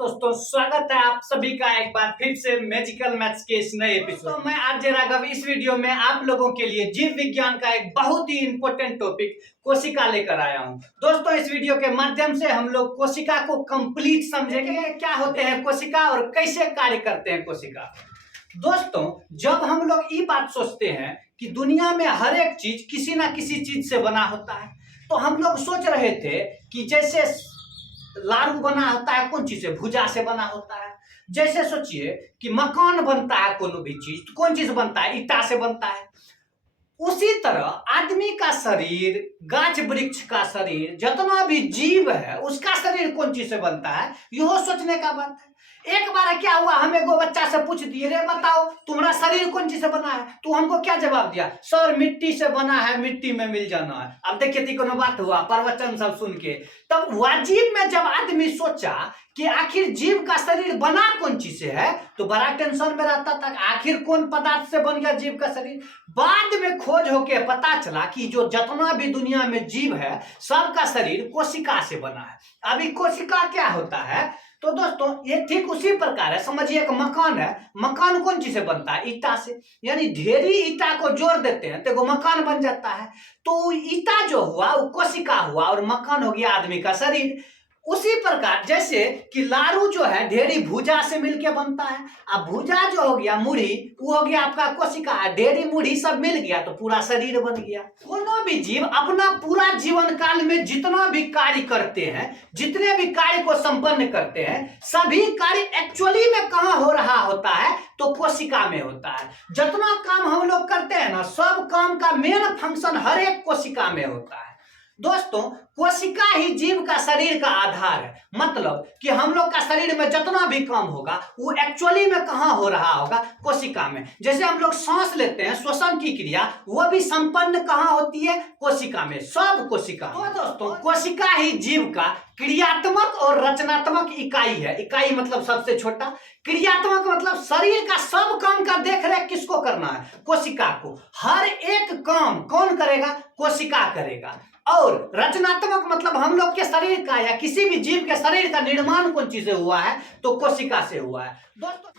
दोस्तों, स्वागत है आप सभी का एक बार फिर से मैजिकल मैथ्स के इस नए एपिसोड। तो मैं आरजे राघव इस वीडियो में आप लोगों के लिए जीव विज्ञान का एक बहुत ही इंपॉर्टेंट टॉपिक कोशिका लेकर आया हूं। दोस्तों, इस वीडियो के माध्यम से हम लोग कोशिका को कंप्लीट समझेंगे, क्या होते हैं कोशिका और कैसे कार्य करते हैं कोशिका। दोस्तों, जब हम लोग ये बात सोचते हैं कि दुनिया में हर एक चीज किसी ना किसी चीज से बना होता है, तो हम लोग सोच रहे थे कि जैसे लारू बना होता है कौन चीज से, भुजा से बना होता है। जैसे सोचिए कि मकान बनता है कोनो भी चीज, तो कौन चीज बनता है, ईटा से बनता है। उसी तरह आदमी का शरीर, गाछ वृक्ष का शरीर, जितना भी जीव है उसका शरीर कौन चीज से बनता है, यह सोचने का बात है। एक बार क्या हुआ, हम एगो बच्चा से पूछ दिए, रे बताओ तुम्हारा शरीर कौन चीज से बना है, तो हमको क्या जवाब दिया, सर मिट्टी से बना है, मिट्टी में मिल जाना है। अब देखिए थी कोनो बात हुआ, प्रवचन सब सुन के। तब वाजिब में जब आदमी सोचा कि आखिर जीव का शरीर बना कौन चीज से है, तो बड़ा टेंशन में रहता था, आखिर कौन पदार्थ से बन गया जीव का शरीर। बाद में खोज होके पता चला कि जो जितना भी दुनिया में जीव है सबका शरीर कोशिका से बना है। अभी कोशिका क्या होता है, तो दोस्तों ये ठीक उसी प्रकार है। समझिए एक मकान है, मकान कौन चीज से बनता है, ईटा से। यानी ढेरी ईटा को जोड़ देते हैं तो मकान बन जाता है। तो ईटा जो हुआ वो कोशिका हुआ और मकान हो गया आदमी का शरीर। उसी प्रकार जैसे कि लारू जो है ढेरी भुजा से मिलके बनता है, अब भुजा जो हो गया मुड़ी, वो हो गया आपका कोशिका, ढेरी मुड़ी सब मिल गया तो पूरा शरीर बन गया। कोनो भी जीव अपना पूरा जीवन काल में जितना भी कार्य करते हैं, जितने भी कार्य को संपन्न करते हैं, सभी कार्य एक्चुअली में कहाँ हो रहा होता है, तो कोशिका में होता है। जितना काम हम लोग करते हैं ना, सब काम का मेन फंक्शन हर एक कोशिका में होता है। दोस्तों, कोशिका ही जीव का शरीर का आधार है। मतलब कि हम लोग का शरीर में जितना भी काम होगा वो एक्चुअली में कहाँ हो रहा होगा, कोशिका में। जैसे हम लोग सांस लेते हैं, श्वसन की क्रिया, वो भी संपन्न कहाँ होती है, कोशिका में, सब कोशिका। तो दोस्तों, कोशिका ही जीव का क्रियात्मक और रचनात्मक इकाई है। इकाई मतलब सबसे छोटा, क्रियात्मक मतलब शरीर का सब काम का देख रेख किसको करना है, कोशिका को। हर एक काम कौन करेगा, कोशिका करेगा। और रचनात्मक मतलब हम लोग के शरीर का या किसी भी जीव के शरीर का निर्माण कौन चीज से हुआ है, तो कोशिका से हुआ है।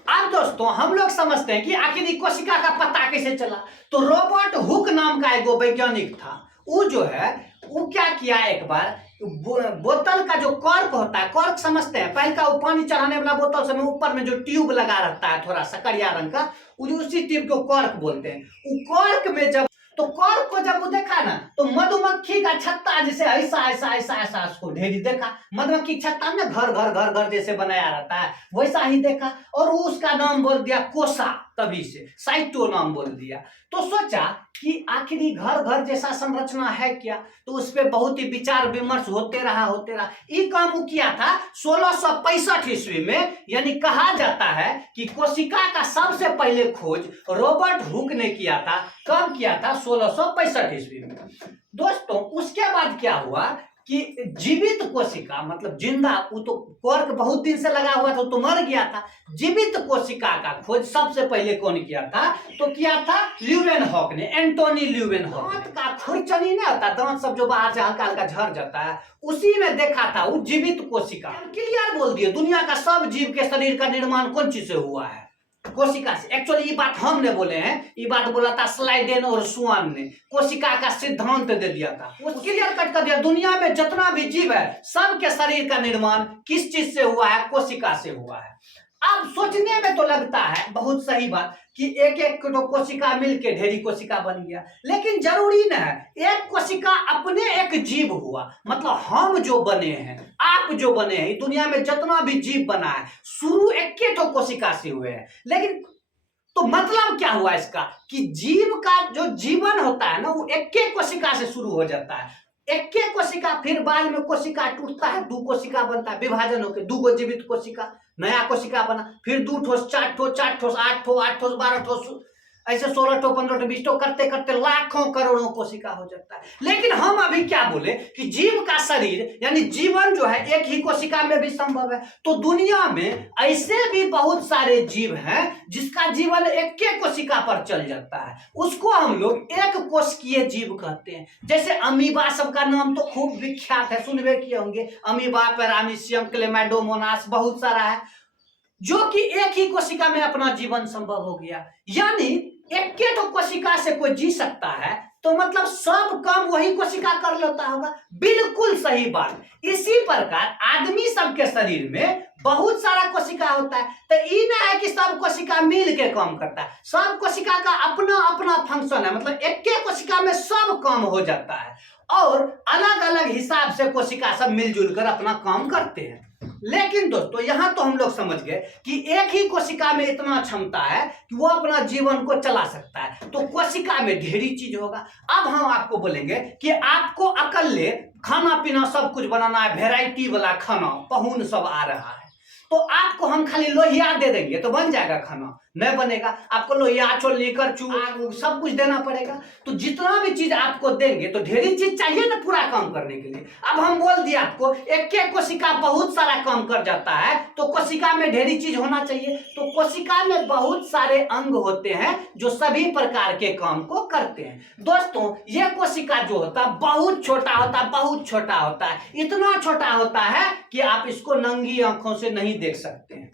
अब दोस्तों हम लोग समझते हैं कि आखिर कोशिका का पता कैसे चला। तो रॉबर्ट हुक नाम का एक वैज्ञानिक था, वो जो है वो क्या किया, एक बार बोतल का जो कॉर्क होता है, कॉर्क समझते हैं, पहले का वो पानी चढ़ाने वाला बोतल से ऊपर में जो ट्यूब लगा रहता है थोड़ा सकरिया रंग का, उसी ट्यूब को कॉर्क बोलते हैं। वो कॉर्क में जब, तो कॉर्क को जब वो देखा ना, तो मधुमक्खी का छत्ता जैसे ऐसा ऐसा ऐसा ऐसा उसको ढेरी देखा। मधुमक्खी छत्ता में घर घर घर घर जैसे बनाया रहता है, वैसा ही देखा और वो उसका नाम बोल दिया कोसा। तभी से साइटो नाम बोल दिया। तो सोचा कि आखिरी घर घर जैसा संरचना है क्या, तो उस पर बहुत ही विचार विमर्श होते रहा। ये काम वो किया था 1665 ईस्वी में। यानी कहा जाता है कि कोशिका का सबसे पहले खोज रॉबर्ट हुक ने किया था। कब किया था, 1665 ईस्वी में। दोस्तों उसके बाद क्या हुआ कि जीवित कोशिका मतलब जिंदा, वो तो कॉर्क बहुत दिन से लगा हुआ था तो मर गया था। जीवित कोशिका का खोज सबसे पहले कौन किया था, तो किया था ल्यूवेनहॉक ने, एंटोनी ल्यूवेनहॉक। दांत का खुरचनी नहीं होता, दांत सब जो बाहर से हल्का हल्का झड़ जाता है, उसी में देखा था वो जीवित कोशिका। क्लियर बोल दिए, दुनिया का सब जीव के शरीर का निर्माण कौन चीज से हुआ है, कोशिका से। एक्चुअली ये बात हमने बोले हैं, ये बात बोला था स्लाइडेन और स्वान ने, कोशिका का सिद्धांत दे दिया था, वो क्लियर कट कर दिया। दुनिया में जितना भी जीव है सबके शरीर का निर्माण किस चीज से हुआ है, कोशिका से हुआ है। अब सोचने में तो लगता है बहुत सही बात कि एक एक तो कोशिका मिलके ढेरी कोशिका बन गया, लेकिन जरूरी न है एक कोशिका अपने एक जीव हुआ। मतलब हम जो बने हैं, आप जो बने हैं, दुनिया में जितना भी जीव बना है शुरू एक तो कोशिका से हुए हैं। लेकिन तो मतलब क्या हुआ इसका, कि जीव का जो जीवन होता है ना, वो एक कोशिका से शुरू हो जाता है। एक कोशिका, फिर बाद में कोशिका टूटता है, दो कोशिका बनता है, विभाजन होकर दो जीवित कोशिका, नया कोशिका बना, फिर 2 ठोस 4 ठोस 4 ठोस 8 ठोस 8 ठोस 12 ठोस, ऐसे 16 टो 15 टो 20 टो करते करते लाखों करोड़ों कोशिका हो जाता है। लेकिन हम अभी क्या बोले कि जीव का शरीर यानी जीवन जो है एक ही कोशिका में भी संभव है। तो दुनिया में ऐसे भी बहुत सारे जीव हैं जिसका जीवन एक के कोशिका पर चल जाता है, उसको हम लोग एक कोशिकीय जीव कहते हैं। जैसे अमीबा, सबका नाम तो खूब विख्यात है, सुनबे किए होंगे। अमीबा, पैरामीशियम, क्लेमाइडोमोनास, बहुत सारा है जो कि एक ही कोशिका में अपना जीवन संभव हो गया। यानी एक के तो कोशिका से कोई जी सकता है तो मतलब सब काम वही कोशिका कर लेता होगा। बिल्कुल सही बात। इसी प्रकार आदमी सबके शरीर में बहुत सारा कोशिका होता है, तो ये ना है कि सब कोशिका मिल के काम करता है। सब कोशिका का अपना अपना फंक्शन है, मतलब एक के कोशिका में सब काम हो जाता है और अलग अलग हिसाब से कोशिका सब मिलजुल कर अपना काम करते हैं। लेकिन दोस्तों यहां तो हम लोग समझ गए कि एक ही कोशिका में इतना क्षमता है कि वो अपना जीवन को चला सकता है, तो कोशिका में ढेरी चीज होगा। अब हम आपको बोलेंगे कि आपको अकेले खाना पीना सब कुछ बनाना है, वेराइटी वाला खाना, पहुन सब आ रहा है, तो आपको हम खाली लोहिया दे देंगे तो बन जाएगा खाना? नहीं बनेगा। आपको लोहिया, छोलनी, करछू, आग सब कुछ देना पड़ेगा। तो जितना भी चीज आपको देंगे तो ढेरी चीज चाहिए ना पूरा काम करने के लिए। अब हम बोल दिए आपको एक एक कोशिका बहुत सारा काम कर जाता है, तो कोशिका में ढेरी चीज होना चाहिए। तो कोशिका में बहुत सारे अंग होते हैं जो सभी प्रकार के काम को करते हैं। दोस्तों ये कोशिका जो होता है बहुत छोटा होता है, बहुत छोटा होता है, इतना छोटा होता है कि आप इसको नंगी आंखों से नहीं देख सकते हैं,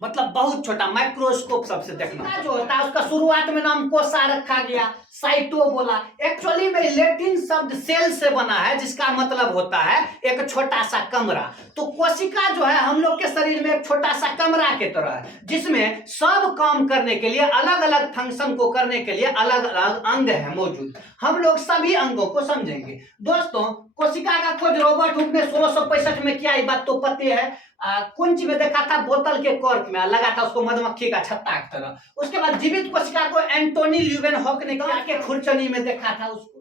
मतलब बहुत छोटा, माइक्रोस्कोप सबसे देखना जो होता है। उसका शुरुआत में नाम कोसा रखा गया, साइटो बोला। एक्चुअली में लैटिन शब्द सेल से बना है जिसका मतलब होता है एक छोटा सा कमरा। तो कोशिका जो है हम लोग के शरीर में एक छोटा सा कमरा के तरह है जिसमें सब काम करने के लिए, अलग अलग फंक्शन को करने के लिए अलग अलग अंग है मौजूद। हम लोग सभी अंगों को समझेंगे। दोस्तों कोशिका का खोज रॉबर्ट हुक ने 1665 में किया, ये बात तो पते है। कुंज में देखा था, बोतल के कॉर्क में लगा था उसको मधुमक्खी का छत्ता की तरह। उसके बाद जीवित कोशिका को एंटोनी ल्यूवेनहॉक ने के खुरचनी में देखा था उसको।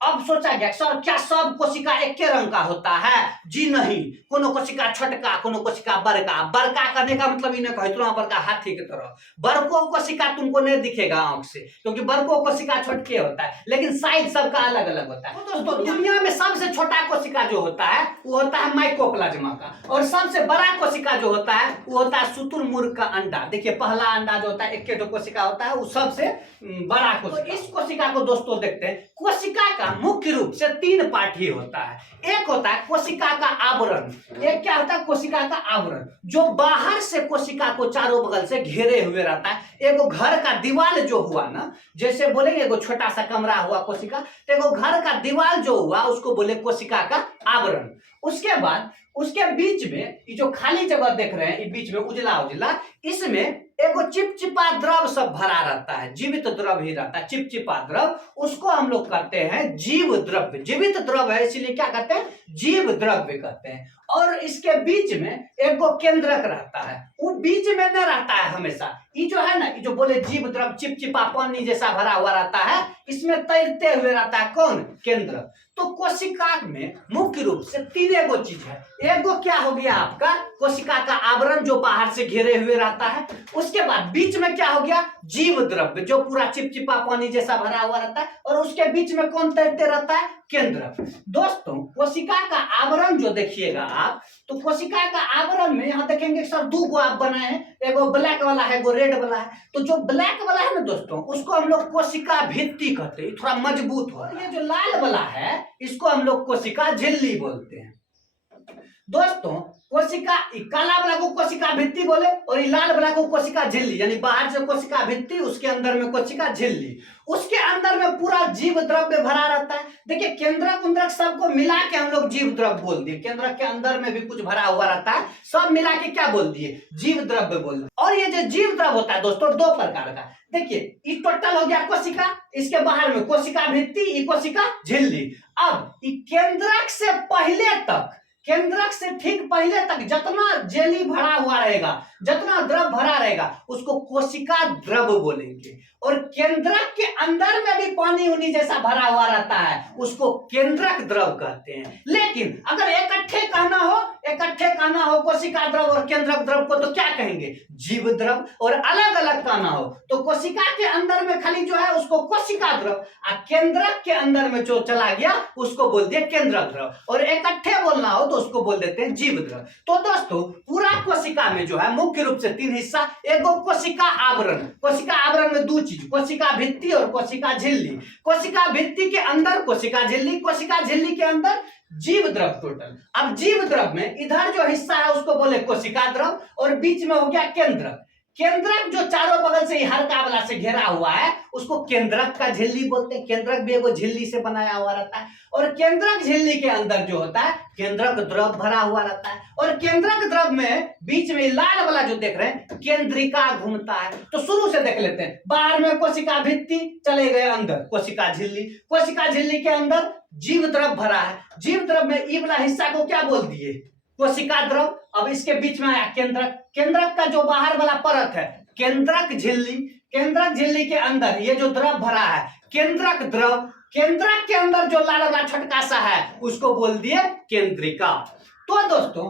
अब सोचा गया सर क्या सब कोशिका एक के रंग का होता है? जी नहीं, कोनो कोशिका छोटका, कोनो कोशिका बड़का। बड़का करने का मतलब इन्हें कहो इतना बड़का हाथी की तरह। बड़को कोशिका तुमको नहीं दिखेगा आंख से, क्योंकि बड़को कोशिका छोटके होता है, लेकिन साइज सबका अलग अलग होता है। तो दोस्तों दुनिया में सबसे छोटा कोशिका जो होता है वो होता है माइकोप्लाज्मा का, और सबसे बड़ा कोशिका जो होता है वो होता है शुतुरमुर्ग का अंडा। देखिए पहला अंडा जो होता है एक के कोशिका होता है, वो सबसे बड़ा कोशिका। तो इस कोशिका को दोस्तों देखते हैं। कोशिका का मुख्य रूप से 3 पार्ट ही होता है। एक होता है कोशिका का आवरण। एक क्या होता है? कोशिका का आवरण, जो बाहर से कोशिका को चारों बगल से घेरे हुए रहता है। एगो घर का दीवार जो हुआ ना, जैसे बोलेंगे एगो छोटा सा कमरा हुआ कोशिका, तो एगो घर का दीवार जो हुआ उसको बोले कोशिका का आवरण। उसके बाद उसके बीच में ये जो खाली जगह देख रहे हैं, ये बीच में उजला उजला, इसमें एगो चिपचिपा द्रव सब भरा रहता है, जीवित द्रव ही रहता है, चिपचिपा द्रव। उसको हम लोग कहते हैं जीव द्रव्य। जीवित द्रव है इसीलिए क्या कहते हैं? जीव द्रव्य कहते हैं। और इसके बीच में एगो केंद्रक रहता है, वो बीच में न रहता है हमेशा। ये जो है ना, ये जो बोले जीव द्रव चिपचिपा पानी जैसा भरा हुआ रहता है, इसमें तैरते हुए रहता है कौन? केंद्र। तो कोशिका में मुख्य रूप से 3 एगो चीज है। एगो क्या हो गया आपका कोशिका का आवरण जो बाहर से घेरे हुए रहता है। उसके बाद बीच में क्या हो गया? जीव द्रव्य जो पूरा चिपचिपा पानी जैसा भरा हुआ रहता है, और उसके बीच में कौन तैरते रहता है? केंद्र। दोस्तों कोशिका का आवरण जो देखिएगा आप, तो कोशिका का आवरण में यहाँ देखेंगे सर 2 गो आप बनाए हैं, एगो ब्लैक वाला है, एगो रेड वाला है। तो जो ब्लैक वाला है ना दोस्तों, उसको हम लोग कोशिका भित्ति कहते हैं, थोड़ा मजबूत हो। ये जो लाल वाला है इसको हम लोग कोशिका झिल्ली बोलते हैं। दोस्तों कोशिका काला वाला को कोशिका भित्ति बोले, और ये लाल वाला को कोशिका झिल्ली, यानी बाहर से कोशिका भित्ति, उसके अंदर में कोशिका झिल्ली। उसके अंदर में पूरा जीव द्रव्य भरा रहता है। देखिए केंद्रक उंद्रक सबको मिला के हम लोग जीव द्रव्य बोल दिए। केंद्रक के अंदर में भी कुछ भरा हुआ रहता है, सब मिला के क्या बोल दिए? जीव द्रव्य बोल दिए। और ये जो जीव द्रव्य होता है दोस्तों 2 प्रकार का। देखिए ये टोटल हो गया कोशिका, इसके बाहर में कोशिका भित्ति, ये कोशिका झिल्ली। अब ये केंद्रक से पहले तक, केंद्रक से ठीक पहले तक जितना जेली भरा हुआ रहेगा, जितना द्रव भरा रहेगा, उसको कोशिका द्रव बोलेंगे। और केंद्रक के अंदर में भी पानी उनी जैसा भरा हुआ रहता है, उसको केंद्रक द्रव कहते हैं। लेकिन अगर इकट्ठे कहना हो इकट्ठे कहना हो कोशिका द्रव और केंद्रक द्रव को तो क्या कहेंगे? जीव द्रव। और अलग अलग कहना हो तो कोशिका के अंदर में खाली जो है उसको कोशिका द्रव, और केंद्रक के अंदर में जो चला गया उसको बोल दिया केंद्रक द्रव, और इकट्ठे बोलना हो तो उसको बोल देते हैं जीव द्रव। तो दोस्तों पूरा कोशिका में जो है मुख्य रूप से 3 हिस्सा, एगो कोशिका आवरण, कोशिका आवरण में 2 चीज, कोशिका भित्ति और कोशिका झिल्ली। कोशिका भित्ति के अंदर कोशिका झिल्ली, कोशिका झिल्ली के अंदर जीव द्रव टोटल। अब जीव द्रव में इधर जो हिस्सा है उसको बोले कोशिका द्रव, और बीच में हो गया केंद्रक। केंद्रक जो चारों बगल से हल्का वाला से घेरा हुआ है उसको केंद्रक का झिल्ली बोलते हैं। केंद्रक भी एगो झिल्ली से बनाया हुआ रहता है, और केंद्रक झिल्ली के अंदर जो होता है केंद्रक द्रव भरा हुआ रहता है, और केंद्रक द्रव में बीच में लाल वाला जो देख रहे हैं केंद्रिका घूमता है। तो शुरू से देख लेते हैं, बाहर में कोशिका भित्ति, चले गए अंदर कोशिका झिल्ली, कोशिका झिल्ली के अंदर जीव द्रव भरा है। जीव द्रव में ई वाला हिस्सा को क्या बोल दिए? कोशिका द्रव। अब इसके बीच में आया केंद्रक, केंद्रक का जो बाहर वाला परत है केंद्रक झिल्ली, केंद्रक झिल्ली के अंदर ये जो द्रव भरा है केंद्रक द्रव, केंद्रक के अंदर जो लाल वाला छोटका सा है उसको बोल दिए केंद्रिका। तो दोस्तों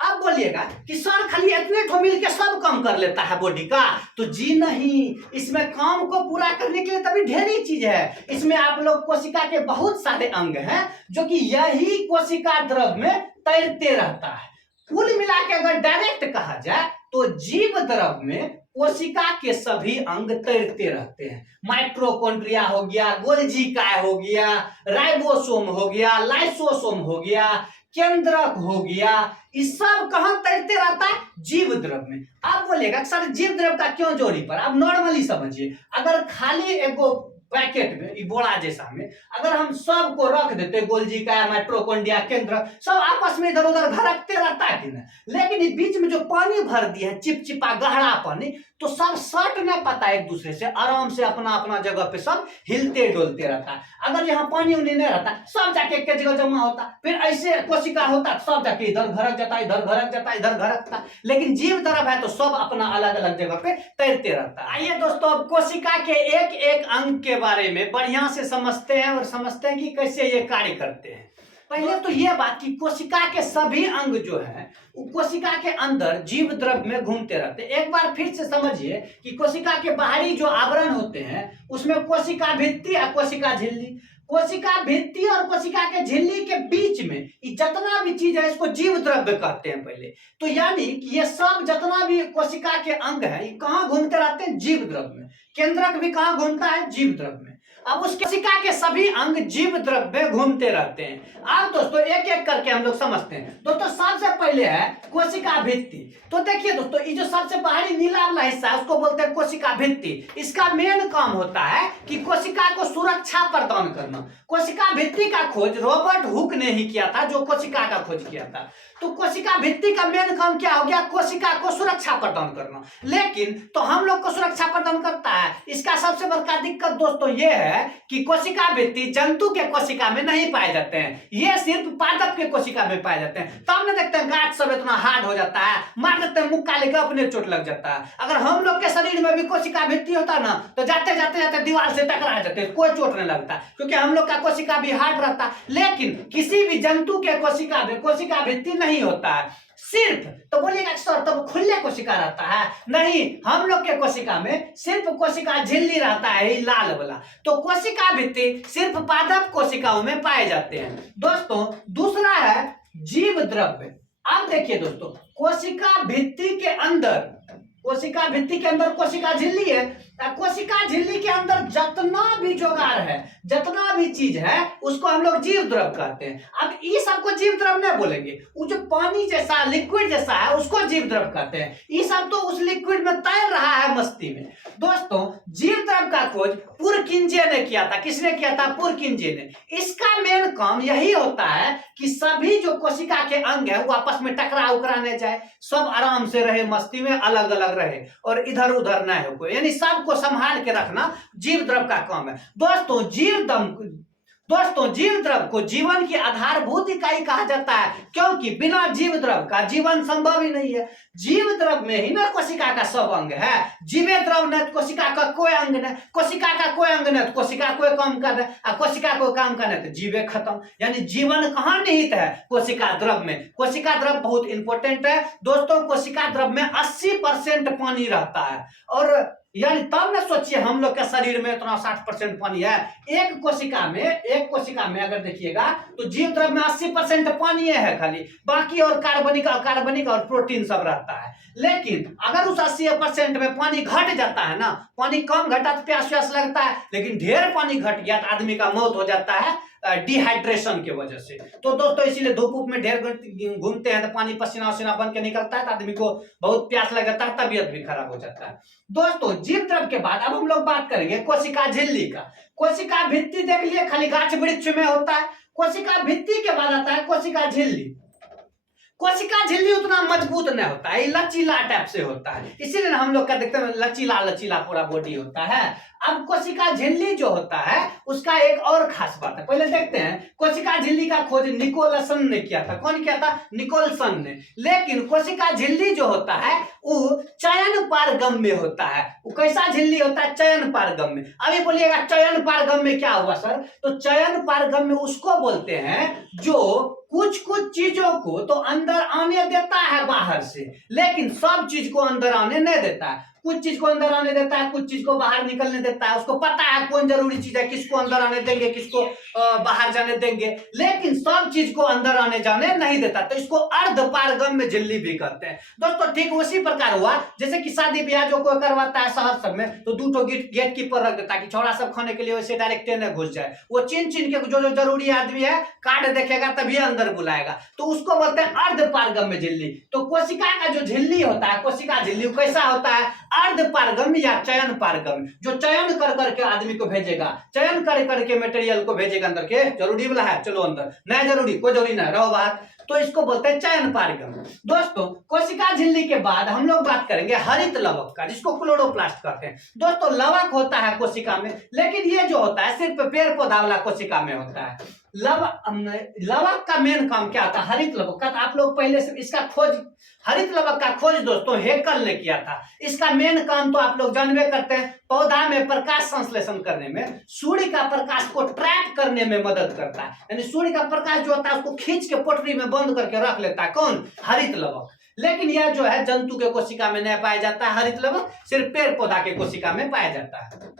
अब बोलिएगा कि सर खाली इतने ठो मिल के सब काम कर लेता है बॉडी का, तो जी नहीं, इसमें काम को पूरा करने के लिए तभी ढेरी चीज है। इसमें आप लोग कोशिका के बहुत सारे अंग हैं जो कि यही कोशिका द्रव में तैरते रहता है। कुल मिला के अगर डायरेक्ट कहा जाए तो जीव द्रव में कोशिका के सभी अंग तैरते रहते हैं। माइटोकॉन्ड्रिया हो गया, गोल्जी काय हो गया, राइबोसोम हो गया, लाइसोसोम हो गया, केंद्रक हो गया, इस सब कहां तैरते रहता है? जीव द्रव में। आप बोलेगा सर जीव द्रव का क्यों जोड़ी पर? आप नॉर्मली समझिए, अगर खाली एगो पैकेट में बोड़ा जैसा में अगर हम सबको रख देते, गोल्जी का, माइटोकॉन्ड्रिया, केंद्र, सब आपस में इधर उधर घरकते रहता है कि ना, लेकिन इस बीच में जो पानी भर दिया है चिपचिपा गहरा पानी, तो सब सट नहीं पाता एक दूसरे से, आराम से अपना अपना जगह पे सब हिलते डोलते रहता है। अगर यहाँ पानी उनी नहीं रहता सब जाके एक जगह जमा होता, फिर ऐसे कोशिका होता सब जाके इधर घरक जाता, इधर घरक जाता, इधर घरकता। लेकिन जीव द्रव है तो सब अपना अलग अलग जगह पे तैरते रहता है। आइए दोस्तों अब कोशिका के एक एक अंग के बारे में बढ़िया से समझते हैं और समझते हैं कि कैसे ये कार्य करते हैं। पहले तो ये बात कि कोशिका के सभी अंग जो है कोशिका के अंदर जीव द्रव में घूमते रहते हैं। एक बार फिर से समझिए कि कोशिका के बाहरी जो आवरण होते हैं उसमें कोशिका भित्ति और कोशिका झिल्ली, कोशिका भित्ति और कोशिका के झिल्ली के बीच में जितना भी चीज है इसको जीव द्रव्य कहते हैं पहले। तो यानी कि ये सब जितना भी कोशिका के अंग है ये कहाँ घूमते रहते हैं? जीव द्रव में। केंद्रक भी कहाँ घूमता है? जीव द्रव में। अब उस कोशिका के सभी अंग जीव द्रव में घूमते रहते हैं। अब दोस्तों एक एक करके हम लोग समझते हैं। दोस्तों सबसे पहले है कोशिका भित्ति। तो देखिए दोस्तों ये जो सबसे बाहरी नीला वाला हिस्सा है उसको बोलते हैं कोशिका भित्ति। इसका मेन काम होता है कि कोशिका को सुरक्षा प्रदान करना। कोशिका भित्ति का खोज रॉबर्ट हुक ने ही किया था, जो कोशिका का खोज किया था। तो कोशिका भित्ति का मेन काम क्या हो गया? कोशिका को सुरक्षा प्रदान करना। लेकिन तो हम लोग को सुरक्षा प्रदान करता है, इसका सबसे बड़का दिक्कत दोस्तों ये है कि कोशिका भित्ति जंतु के कोशिका में नहीं पाए जाते हैं, ये सिर्फ पादप के कोशिका में पाए जाते हैं। तब ना देखते हैं गांठ सब इतना हार्ड हो जाता है, मार देते हैं मुक्का लेकर अपने चोट लग जाता है। अगर हम लोग के शरीर में भी कोशिका भित्ति होता ना तो जाते जाते जाते दीवार से टकरा जाते, कोई चोट नहीं लगता, क्योंकि हम लोग का कोशिका भी हार्ड रहता। लेकिन किसी भी जंतु के कोशिका में कोशिका भित्ति नहीं होता है। सिर्फ तो बोलिएगा सर तब खुले कोशिका रहता है? नहीं, हम लोग के कोशिका में सिर्फ कोशिका झिल्ली रहता है लाल वाला। तो कोशिका भित्ति सिर्फ पादप कोशिकाओं में पाए जाते हैं। दोस्तों दूसरा है जीव द्रव्य। अब देखिए दोस्तों कोशिका भित्ति के अंदर कोशिका झिल्ली है, कोशिका झिल्ली के अंदर जितना भी जोगार है, जितना भी चीज है उसको हम लोग जीव द्रव कहते हैं। अब ये सबको जीव द्रव नहीं बोलेंगे, वो जो पानी जैसा लिक्विड जैसा है उसको जीव द्रव कहते हैं। ये सब तो उस लिक्विड में तैर रहा है मस्ती में। दोस्तों जीव द्रव का खोज पुरकिंजे ने किया था। किसने किया था? पुरकिंजे ने। इसका मेन काम यही होता है कि सभी जो कोशिका के अंग है वो आपस में टकरा उकरा नहीं जाए, सब आराम से रहे, मस्ती में अलग अलग रहे और इधर उधर न हो, यानी सबको संभाल के रखना जीव द्रव का काम है। दोस्तों दोस्तों जीव द्रव को जीवन की आधारभूत इकाई कहा जाता है, क्योंकि बिना जीव द्रव का जीवन संभव ही नहीं है। जीव द्रव में ही ना कोशिका का सब अंग है। जीवे द्रव ने कोशिका का कोई अंग नहीं, कोशिका का कोई अंग नहीं, कोशिका कोई काम कर रहे, कोशिका कोई काम करने तो जीवे खत्म। यानी जीवन कहाँ निहित है? कोशिका द्रव में। कोशिका द्रव बहुत इंपॉर्टेंट है दोस्तों। कोशिका द्रव में 80% पानी रहता है, और यानी तब ना सोचिए हम लोग के शरीर में इतना 60% पानी है। एक कोशिका में अगर देखिएगा तो जीव द्रव में 80% पानी है खाली, बाकी और कार्बनिक और प्रोटीन सब रहता है। लेकिन अगर उस 80% में पानी घट जाता है ना, पानी कम घटा तो प्यास लगता है, लेकिन ढेर पानी घट गया तो आदमी का मौत हो जाता है डिहाइड्रेशन की वजह से। तो दोस्तों इसीलिए धूप में ढेर घूमते हैं तो पानी पसीना वसीना बन के निकलता है, तो आदमी को बहुत प्यास लगता है, तबीयत भी खराब हो जाता है। दोस्तों जीव द्रव के बाद अब हम लोग बात करेंगे कोशिका झिल्ली का। कोशिका भित्ति देख लिए खाली गाछ वृक्ष में होता है। कोशिका भित्ति के बाद आता है कोशिका झिल्ली। कोशिका झिल्ली उतना मजबूत नहीं होता है, लचीला टाइप से होता है, इसीलिए हम लोग क्या देखते हैं लचीला पूरा बॉडी होता है। अब कोशिका झिल्ली जो होता है उसका एक और खास बात है, पहले देखते हैं। कोशिका झिल्ली का खोज निकोलसन ने किया था। कौन किया था? निकोलसन ने। लेकिन कोशिका झिल्ली जो होता है वो चयन पारगम्य होता है। वो कैसा झिल्ली होता है? चयन पारगम्य। अभी बोलिएगा चयन पारगम्य क्या हुआ सर? तो चयन पारगम्य उसको बोलते हैं जो कुछ चीजों को तो अंदर आने देता है बाहर से, लेकिन सब चीज को अंदर आने नहीं देता है। कुछ चीज को अंदर आने देता है, कुछ चीज को बाहर निकलने देता है। उसको पता है कौन जरूरी चीज है, किसको अंदर आने देंगे, किसको बाहर जाने देंगे, लेकिन सब चीज को अंदर आने जाने नहीं देता। तो इसको अर्ध पारगम्य झिल्ली भी कहते हैं दोस्तों। ठीक उसी प्रकार हुआ जैसे कि शादी ब्याह जो कोई करवाता है शहर सब में, तो 2 गेट कीपर रख देता है कि छोड़ा सब खाने के लिए वैसे डायरेक्ट न घुस जाए। वो चिन के जो जरूरी आदमी है कार्ड देखेगा तभी अंदर बुलाएगा, तो उसको बोलते हैं अर्ध पारगम्य झिल्ली। तो कोशिका का जो झिल्ली होता है, कोशिका झिल्ली कैसा होता है? अर्ध पारगम्य या चयन पारगम्य, जो चयन कर करके आदमी को भेजेगा, चयन कर करके मटेरियल को भेजेगा अंदर के। जरूरी वाला है चलो अंदर, नहीं जरूरी कोई जरूरी नहीं रहो बाहर, तो इसको बोलते हैं चयन पारगम्य। दोस्तों कोशिका झिल्ली के बाद हम लोग बात करेंगे हरित लवक का, जिसको क्लोरोप्लास्ट कहते हैं। दोस्तों लवक होता है कोशिका में, लेकिन ये जो होता है सिर्फ पेड़ पौधा वाला कोशिका में होता है। लवक का मेन काम क्या था? हरित लवक का। आप लोग पहले से इसका खोज, हरित लवक का खोज दोस्तों हेकल ने किया था। इसका मेन काम तो आप लोग जानबे करते हैं, पौधा में प्रकाश संश्लेषण करने में, सूर्य का प्रकाश को ट्रैप करने में मदद करता है। यानी सूर्य का प्रकाश जो होता है उसको खींच के पोटली में बंद करके रख लेता है। कौन? हरित लवक। लेकिन यह जो है जंतु के कोशिका में नहीं पाया जाता है हरित लवक, सिर्फ पेड़ पौधा के कोशिका में पाया जाता है।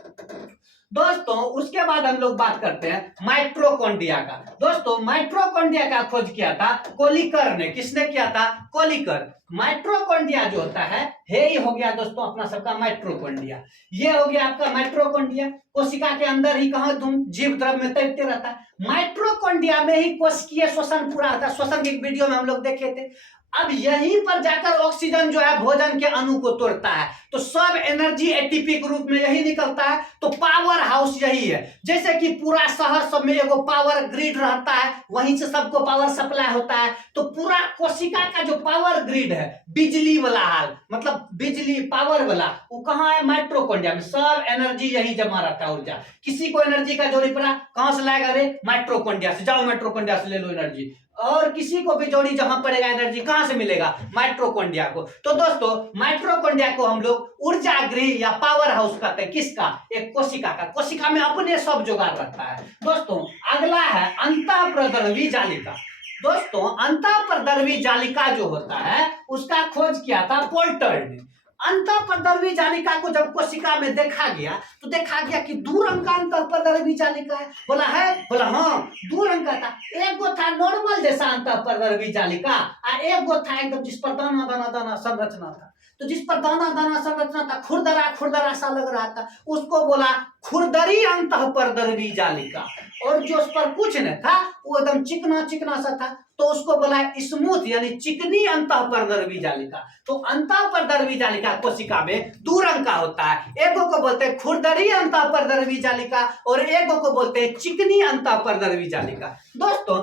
दोस्तों उसके बाद हम लोग बात करते हैं माइटोकॉन्ड्रिया का। दोस्तों माइटोकॉन्ड्रिया का खोज किया था कोलिकर ने। किसने किया था? कोलिकर। माइटोकॉन्ड्रिया जो होता है ये हो गया दोस्तों अपना सबका माइटोकॉन्ड्रिया। ये हो गया आपका माइटोकॉन्ड्रिया। कोशिका के अंदर ही कहा तुम जीव द्रव में तैरते रहता है। माइटोकॉन्ड्रिया में ही कोशिकीय श्वसन पूरा होता है। श्वसन की वीडियो में हम लोग देखे थे। अब यहीं पर जाकर ऑक्सीजन जो है भोजन के अणु को तोड़ता है, तो सब एनर्जी एटीपी के रूप में यही निकलता है। तो पावर हाउस यही है। जैसे कि पूरा शहर सब में एगो पावर ग्रिड रहता है, वहीं से सबको पावर सप्लाई होता है। तो पूरा कोशिका का जो पावर ग्रिड है, बिजली वाला हाल, मतलब बिजली पावर वाला, वो कहाँ है? माइटोकॉन्ड्रिया में। सब एनर्जी यही जमा रहता है, ऊर्जा। किसी को एनर्जी का जरूरत पड़ा, कहां से लाएगा? रे माइटोकॉन्ड्रिया से। जाओ माइटोकॉन्ड्रिया से ले लो एनर्जी। और किसी को भी जोड़ी जहां पड़ेगा एनर्जी कहां से मिलेगा? माइटोकॉन्ड्रिया को। तो दोस्तों माइटोकॉन्ड्रिया को हम लोग ऊर्जा गृह या पावर हाउस कहते हैं। किसका? एक कोशिका का। कोशिका में अपने सब जुगाड़ रहता है। दोस्तों अगला है अंतःप्रद्रवी जालिका। दोस्तों अंतःप्रद्रवी जालिका जो होता है उसका खोज किया था पोल्टर ने। अंतःप्रद्रवी जालिका को जब कोशिका में देखा गया तो देखा गया कि 2 रंग का अंतःप्रद्रवी जालिका है। बोला है? बोला हाँ 2 रंग का था। एक गो था नॉर्मल जैसा अंतःप्रद्रवी जालिका, और एक गो था एकदम जिस पर दाना दाना दाना संरचना था। तो जिस पर दाना दाना संरचना था, खुरदरा सा लग रहा था, उसको बोला खुरदरी अंतःप्रद्रवी जालिका। और जो उस पर कुछ नहीं था, वो एकदम चिकना सा था, तो उसको बोला स्मूथ यानी चिकनी अंतःप्रद्रवी जालिका। तो अंतःप्रद्रवी जालिका कोशिका में 2 रंग का होता है। एक को बोलते हैं खुरदरी अंतःप्रद्रवी जालिका और एक को बोलते हैं चिकनी अंतःप्रद्रवी जालिका। दोस्तों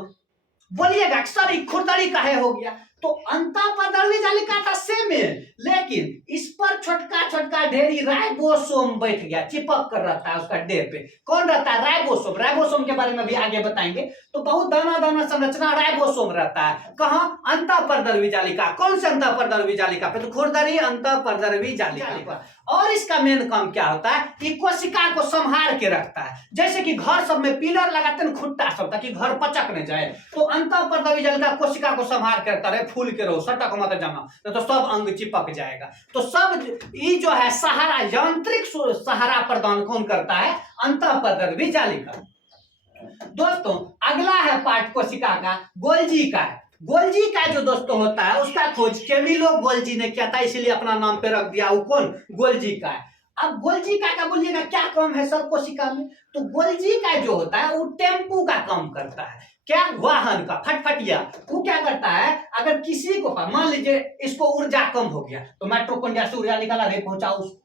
बोलिएगा सर खुरदरी काहे हो गया? तो अंतःप्रद्रवी जालिका का सेम है, लेकिन इस पर छोटका छोटका ढेरी राइबोसोम बैठ गया, चिपक कर रहता है उसका देह पे। कौन रहता है? राइबोसोम। राइबोसोम के बारे में भी आगे बताएंगे। तो बहुत दाना दाना संरचना राइबोसोम रहता है। कहाँ? अंतःपरद्रवी जालिका। कौन से अंतःपरद्रवी जालिका पे? तो खुरदरी अंतःपरद्रवी जालिका पर। और इसका मेन काम क्या होता है कि कोशिका को संभाल के रखता है। जैसे कि घर सब में पिलर लगाते हैं खुट्टा सब, ताकि घर पचक न जाए, तो अंतःपरद्रवी जालिका कोशिका को संभाल के रखता रहे, फूल के रहो, सटक मत जाना, तो सब अंग चिपक जाएगा। तो सब ये जो है सहारा, यांत्रिक सहारा प्रदान कौन करता है? अंतःपरद्रवी जालिका। दोस्तों अगला है पार्ट कोशिका का, गोल्जी का है। गोल्जी का जो दोस्तों होता है उसका खोज कैमिलो गोल्जी ने किया था, इसीलिए अपना नाम पे रख दिया। वो कौन? गोल्जी का है। अब गोल्जी का बोलिएगा क्या काम है सर कोशिका में? तो गोल्जी का जो होता है वो टेम्पू का काम करता है। क्या? वाहन का, फटफटिया। वो क्या करता है, अगर किसी को मान लीजिए इसको ऊर्जा कम हो गया तो माइटोकॉन्ड्रिया से ऊर्जा निकाला, रे पहुंचाओ उसको।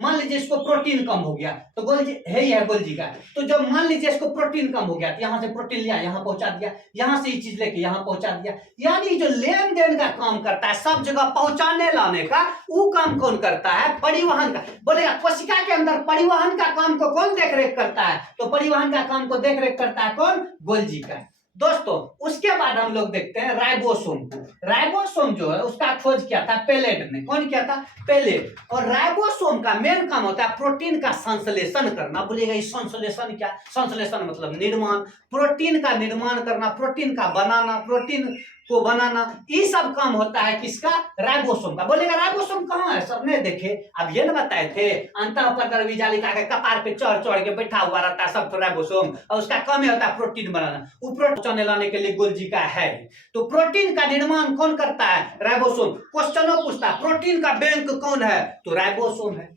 मान लीजिए इसको प्रोटीन कम हो गया तो गोल्जी है ही है गोल्जी का। तो जब मान लीजिए इसको प्रोटीन कम हो गया तो यहां से प्रोटीन लिया, यहां पहुंचा दिया, यहां से ये चीज लेके यहां पहुंचा दिया। यानी जो लेन देन का काम करता है, सब जगह पहुंचाने लाने का, वो काम कौन करता है? परिवहन का। बोलेगा कोशिका के अंदर परिवहन का काम को कौन देखरेख करता है? तो परिवहन का काम को देखरेख करता है कौन? गोल्जी का। दोस्तों उसके बाद हम लोग देखते हैं राइबोसोम को। राइबोसोम जो है उसका खोज किया था पेलेट ने। कौन किया था? पेलेट। और राइबोसोम का मेन काम होता है प्रोटीन का संश्लेषण करना। बोलिएगा ये संश्लेषण क्या? संश्लेषण मतलब निर्माण, प्रोटीन का निर्माण करना, प्रोटीन का बनाना, प्रोटीन को बनाना, ये सब काम होता है किसका? राइबोसोम का। बोलेगा राइबोसोम कहाँ है? सबने देखे, अब ये न बताए थे, अंतःपरद्रवी जालिका के कपार पे चढ़ चढ़ के बैठा हुआ रहता है सब तो राइबोसोम, और उसका काम ही होता है प्रोटीन बनाना। वो प्रोटीन लाने के लिए गोल्जी का है। तो प्रोटीन का निर्माण कौन करता है? राइबोसोम। क्वेश्चनों पूछता है प्रोटीन का बैंक कौन है? तो राइबोसोम है।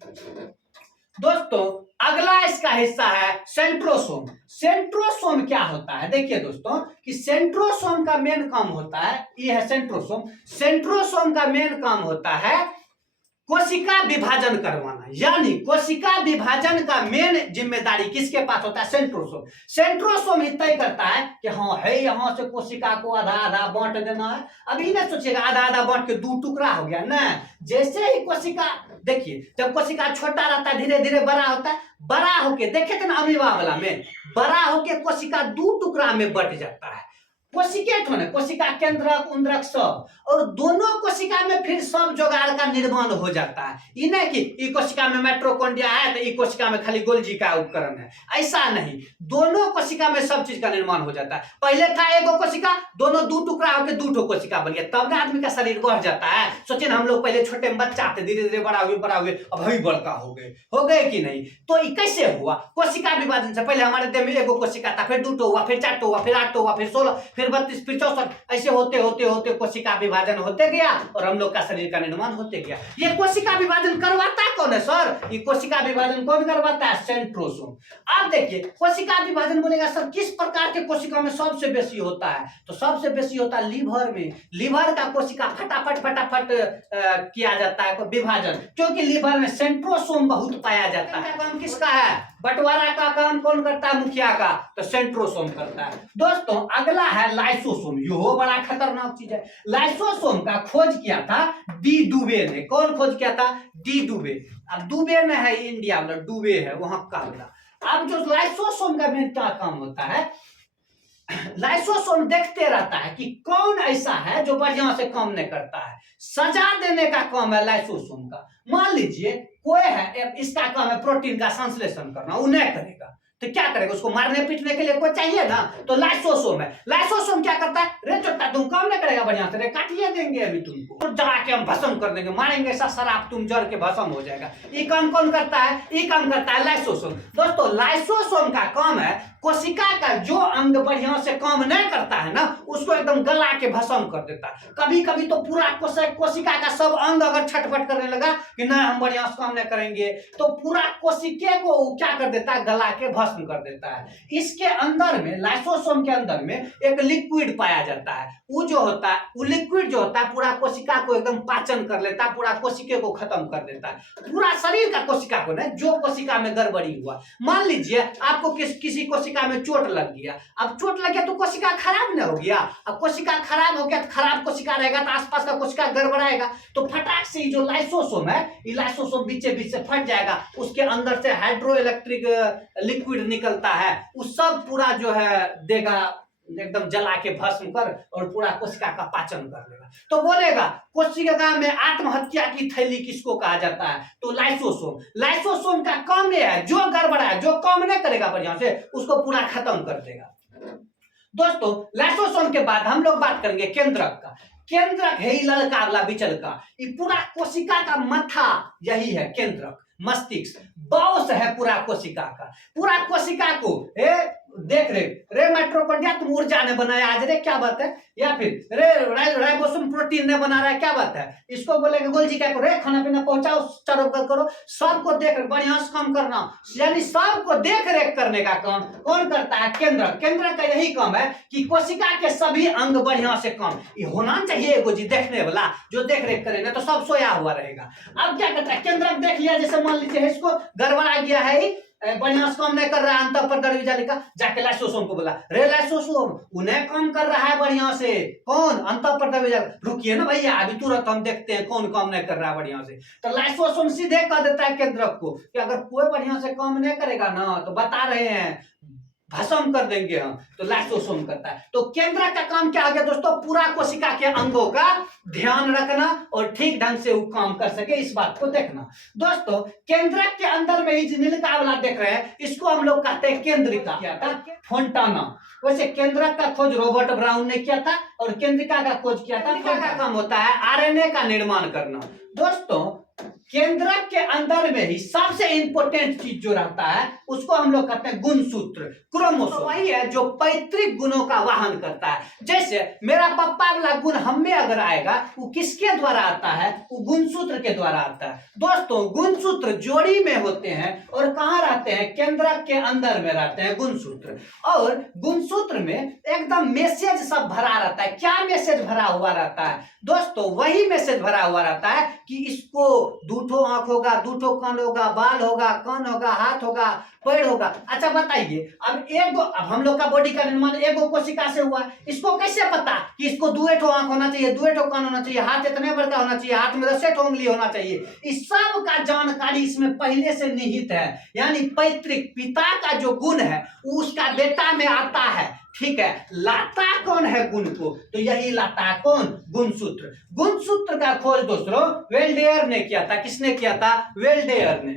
दोस्तों अगला इसका हिस्सा है सेंट्रोसोम। सेंट्रोसोम क्या होता है? देखिए दोस्तों कि सेंट्रोसोम का मेन काम होता है, ये है सेंट्रोसोम। सेंट्रोसोम का मेन काम होता है कोशिका विभाजन करवाना। यानी कोशिका विभाजन का मेन जिम्मेदारी किसके पास होता है? सेंट्रोसोम। सेंट्रोसोम ही तय करता है कि हाँ है यहां से कोशिका को आधा आधा बांट देना है। अभी ना सोचिएगा आधा आधा बांट के दो टुकड़ा हो गया ना। जैसे ही कोशिका, देखिए जब कोशिका छोटा रहता है धीरे धीरे बड़ा होता है, बड़ा होके देखे थे ना अमीबा वाला में, बड़ा होके कोशिका दो टुकड़ा में बट जाता है। कोशिकेट होने, कोशिका केंद्रक उंद्रक सब, और दोनों कोशिका में फिर सब जोगाड़ का निर्माण हो जाता है। ये नहीं कि ये कोशिका में माइटोकॉन्ड्रिया है तो ये कोशिका में खाली गोल्जी का उपकरण है, ऐसा नहीं। दोनों कोशिका में सब चीज का निर्माण हो जाता है। पहले था एगो कोशिका, दोनों दो टुकड़ा होकर दो ठो कोशिका बन गया, तब ना आदमी का शरीर बढ़ जाता है। सोचिए ना हम लोग पहले छोटे बच्चा थे, धीरे धीरे बड़ा हुए, अब अभी बड़का हो गए कि नहीं? तो ये कैसे हुआ? कोशिका विभाजन से पहले हमारे देह में एगो कोशिका था, फिर 2 ठो हुआ, फिर 4 ठो हुआ, फिर 8 ठो हुआ, फिर 16, फिर 32, फिर 64, ऐसे होते होते होते कोशिका विभाजन होते गया और हम लोग का शरीर का निर्माण होते गया। ये कोशिका विभाजन करवाता कौन है सर? ये कोशिका विभाजन कौन करवाता है? सेंट्रोसोम। अब देखिए कोशिका विभाजन बोलेगा सर किस प्रकार के कोशिका में सबसे बेसी होता है? तो सबसे बेसी होता है लीवर में। लीवर का कोशिका फटाफट किया जाता है विभाजन, क्योंकि लीवर में सेंट्रोसोम बहुत पाया जाता है। काम किसका है? बंटवारा का काम कौन करता है? मुखिया का। तो सेंट्रोसोम करता है। दोस्तों अगला है लाइसोसोम। यो बड़ा खतरनाक चीज है। लाइसोसोम का खोज किया था डी डुबे ने। कौन खोज किया था? डी डुबे। अब डुबे में है इंडिया वाला, डुबे है वहां का वाला। अब जो लाइसोसोम का मेन क्या काम होता है, लाइसोसोम देखते रहता है कि कौन ऐसा है जो बढ़िया से काम नहीं करता है। सजा देने का काम है लाइसोसोम का। मान लीजिए कोई है, इसका काम है प्रोटीन का संश्लेषण करना, वो नहीं करेगा तो क्या करेगा? उसको मारने पीटने के लिए कोई चाहिए ना, तो लाइसोसोम है। लाइसोसोम क्या करता है? रे चोट्टा तुम काम नहीं करेगा बढ़िया से, रे काटिए देंगे अभी तुमको, तो जला के हम भस्म कर देंगे, मारेंगे ऐसा शराब तुम जड़ के भस्म हो जाएगा। ये काम कौन करता है? ये काम करता है लाइसोसोम। दोस्तों लाइसोसोम का काम है कोशिका का जो अंग बढ़िया से काम नहीं करता है ना, उसको एकदम गला के भस्म कर देता है। कभी कभी तो पूरा कोशिका का सब अंग अगर छटपट करने लगा कि नहीं हम बढ़िया से काम नहीं करेंगे, तो पूरा कोशिके को क्या कर देता है? गला के भस्म भस्म कर देता है। इसके अंदर में, लाइसोसोम के अंदर में एक लिक्विड पाया जाता है। वो जो होता है, वो लिक्विड जो होता है पूरा कोशिका को एकदम पाचन कर लेता है, पूरा कोशिका को खत्म कर देता है, पूरा शरीर का कोशिका को नहीं, जो कोशिका में गड़बड़ी हुआ। मान लीजिए आपको किसी कोशिका में चोट लग गया, अब चोट लग गया तो कोशिका खराब ना हो गया। अब कोशिका खराब हो गया तो खराब कोशिका रहेगा तो आसपास का कोशिका गड़बड़ाएगा, तो फटाक से जो लाइसोसोम है, ये लाइसोसोम बीचे बीच से फट जाएगा, उसके अंदर से हाइड्रो इलेक्ट्रिक लिक्विड निकलता है, वो सब पूरा जो है देगा, एकदम जला के भस्म कर और पूरा कोशिका का पाचन कर लेगा। तो बोलेगा कोशिका में आत्महत्या की थैली किसको कहा जाता है? तो लाइसोसोम। लाइसोसोम का काम यह है, जो गड़बड़ा है, जो काम नहीं करेगा बढ़िया से, उसको पूरा खत्म कर देगा। दोस्तों, लाइसोसोम के बाद हम लोग बात करेंगे केंद्रक का। केंद्रक है ललका वाला बिचल का, ये पूरा कोशिका का माथा यही है केंद्रक। मस्तिष्क बॉस है पूरा कोशिका का, पूरा कोशिका को देख रे माइटोकॉन्ड्रिया तुम ऊर्जा ने बनाया आज रे, क्या बात है? या फिर रे राइबोसोम प्रोटीन ने बना रहा है, क्या बात है? इसको बोलेगा गोल्जी क्या करो, खाना पीना पहुंचाओ, चलो करो, सबको देख बढ़िया से काम करना, यानी सबको देख रेख करने का काम कौन करता है? केंद्रक। केंद्रक का यही काम है कि कोशिका के सभी अंग बढ़िया से काम ये होना चाहिए, एगो जी देखने वाला जो देख रेख करेगा तो सब सोया हुआ रहेगा। अब क्या करता है केंद्रक? देख लिया, जैसे मान लीजिए इसको गड़बड़ा गया है, बढ़िया से काम नहीं कर रहा है, अंत पर दरवाजा का जाके लाइसोसोम को बोला, रे लाइसोसोम उन्हें काम कर रहा है बढ़िया से, कौन? अंत पर दरवाजा, रुकिए ना भैया अभी तुरंत हम देखते हैं कौन काम नहीं कर रहा है बढ़िया से। तो लाइसोसोम सीधे कह देता है केंद्रक को कि अगर कोई बढ़िया से काम नहीं करेगा ना तो बता रहे हैं भस्म कर देंगे हम, तो लाइसोसोम करता है। तो केंद्रक का काम क्या आ गया दोस्तों? पूरा कोशिका के अंगों का ध्यान रखना और ठीक ढंग से वो काम कर सके, इस बात को देखना। दोस्तों, केंद्रक के अंदर में ही नीलका वाला देख रहे हैं, इसको हम लोग कहते हैं केंद्रिका। क्या था? फोंटाना। वैसे केंद्रक का खोज रॉबर्ट ब्राउन ने किया था और केंद्रिका का खोज किया था। केंद्रिका का काम होता है आरएनए का निर्माण करना। दोस्तों, केंद्रक के अंदर में ही सबसे इंपॉर्टेंट चीज जो रहता है उसको हम लोग कहते हैं गुणसूत्र, क्रोमोसोम। वही है जो पैतृक गुणों का वाहन करता है। जैसे मेरा पप्पा वाला गुण हम में अगर आएगा, वो किसके द्वारा आता है? वो गुणसूत्र के द्वारा आता है। दोस्तों, गुणसूत्र जोड़ी में होते हैं और कहाँ रहते हैं? केंद्रक के अंदर में रहते हैं गुणसूत्र। और गुणसूत्र में एकदम मैसेज सब भरा रहता है। क्या मैसेज भरा हुआ रहता है दोस्तों? वही मैसेज भरा हुआ रहता है कि इसको दूठो आंख होगा, दूठो कान होगा, बाल होगा, कान होगा, हाथ होगा, पैर होगा। अच्छा बताइए, अब हम लोग का बॉडी का निर्माण एगो कोशिका से हुआ, इसको कैसे पता कि इसको दुएठो आंख होना चाहिए, दुएठो कान होना चाहिए, हाथ इतने बड़का होना चाहिए, हाथ में 10 उंगली होना चाहिए? इस सब का जानकारी इसमें पहले से निहित है। यानी पैतृक पिता का जो गुण है उसका बेटा में आता है। ठीक है, लाता कौन है गुण को? तो यही लाता है कौन? गुणसूत्र। गुणसूत्र का खोज दोस्तों वेल्डेयर ने किया था। किसने किया था? वेल्डेयर ने।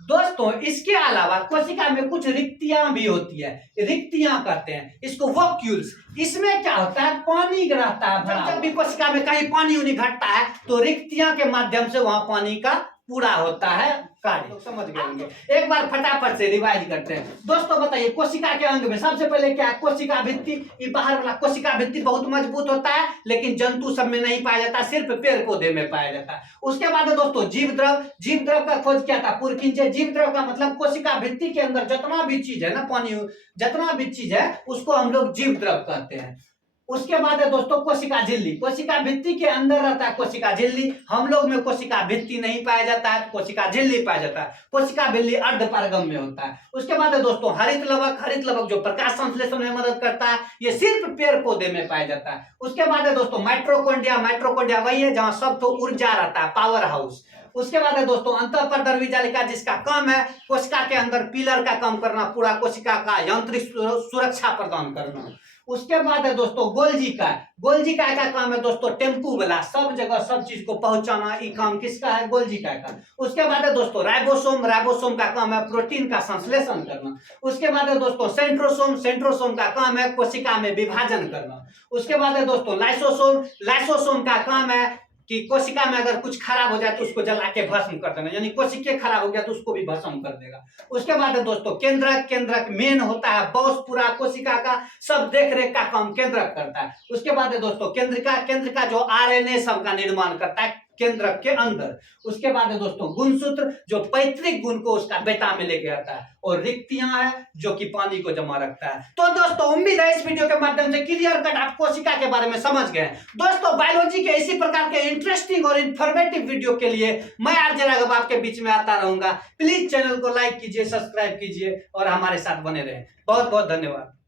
दोस्तों, इसके अलावा कोशिका में कुछ रिक्तियां भी होती है, रिक्तियां करते हैं इसको वॉक्यूल्स। इसमें क्या होता है? पानी रहता है। जब भी कोशिका में कहीं पानी उनी घटता है तो रिक्तियां के माध्यम से वहां पानी का पूरा होता है कार्य। तो समझ गए होंगे। एक बार फटाफट से रिवाइज करते हैं। दोस्तों बताइए, कोशिका के अंग में सबसे पहले क्या है? कोशिका भित्ति। ये बाहर वाला कोशिका भित्ति बहुत मजबूत होता है, लेकिन जंतु सब में नहीं पाया जाता, सिर्फ पेड़ पौधे में पाया जाता है। उसके बाद दोस्तों जीव द्रव। जीव द्रव का खोज किया था पुरकिंचे। जीव द्रव का मतलब कोशिका भित्ति के अंदर जितना भी चीज है ना, पानी जितना भी चीज है उसको हम लोग जीव द्रव कहते हैं। उसके बाद है दोस्तों कोशिका झिल्ली। कोशिका भित्ति के अंदर रहता है कोशिका झिल्ली। हम लोग में कोशिका भित्ति नहीं पाया जाता है, कोशिका झिल्ली पाया जाता है। कोशिका झिल्ली अर्धपारगम में होता है। उसके बाद है दोस्तों हरित लवक। हरित लवक जो प्रकाश संश्लेषण में मदद करता है, ये सिर्फ पेड़ पौधे में पाया जाता है। उसके बाद है दोस्तों माइट्रोकॉन्ड्रिया। माइट्रोकॉन्ड्रिया वही है जहां सब तो ऊर्जा रहता है, पावर हाउस। उसके बाद है दोस्तों अंतःपरदर्वी जालिका, जिसका काम है कोशिका के अंदर पिलर का काम करना, पूरा कोशिका का यांत्रिक सुरक्षा प्रदान करना। उसके बाद है दोस्तों गोल्जी का। गोल्जी का काम है दोस्तों टेम्पू वाला, सब जगह सब चीज को पहुंचाना। ये काम किसका है? गोल्जी का। उसके बाद है दोस्तों राइबोसोम। राइबोसोम का काम है प्रोटीन का संश्लेषण करना। उसके बाद है दोस्तों सेंट्रोसोम। सेंट्रोसोम का काम है कोशिका में विभाजन करना। उसके बाद है दोस्तों लाइसोसोम। लाइसोसोम का काम है कि कोशिका में अगर कुछ खराब हो जाए तो उसको जला के भस्म कर देना, यानी कोशिका खराब हो गया तो उसको भी भस्म कर देगा। उसके बाद है दोस्तों केंद्रक। केंद्रक मेन होता है बॉस पूरा कोशिका का, सब देख रेख का काम केंद्रक करता है। उसके बाद है दोस्तों केंद्रिका। केंद्रिका जो आरएनए सब का निर्माण करता है, केंद्रक के अंदर। उसके बाद है दोस्तों गुणसूत्र, जो पैतृक गुण को उसका बेटा में लेके आता है, और रिक्तियां है जो कि पानी को जमा रखता है। तो दोस्तों उम्मीद है इस वीडियो के माध्यम से क्लियर कट आप कोशिका के बारे में समझ गए। दोस्तों बायोलॉजी के इसी प्रकार के इंटरेस्टिंग और इंफॉर्मेटिव वीडियो के लिए मैं आरजे राघव आपके बीच में आता रहूंगा। प्लीज चैनल को लाइक कीजिए, सब्सक्राइब कीजिए और हमारे साथ बने रहें। बहुत बहुत धन्यवाद।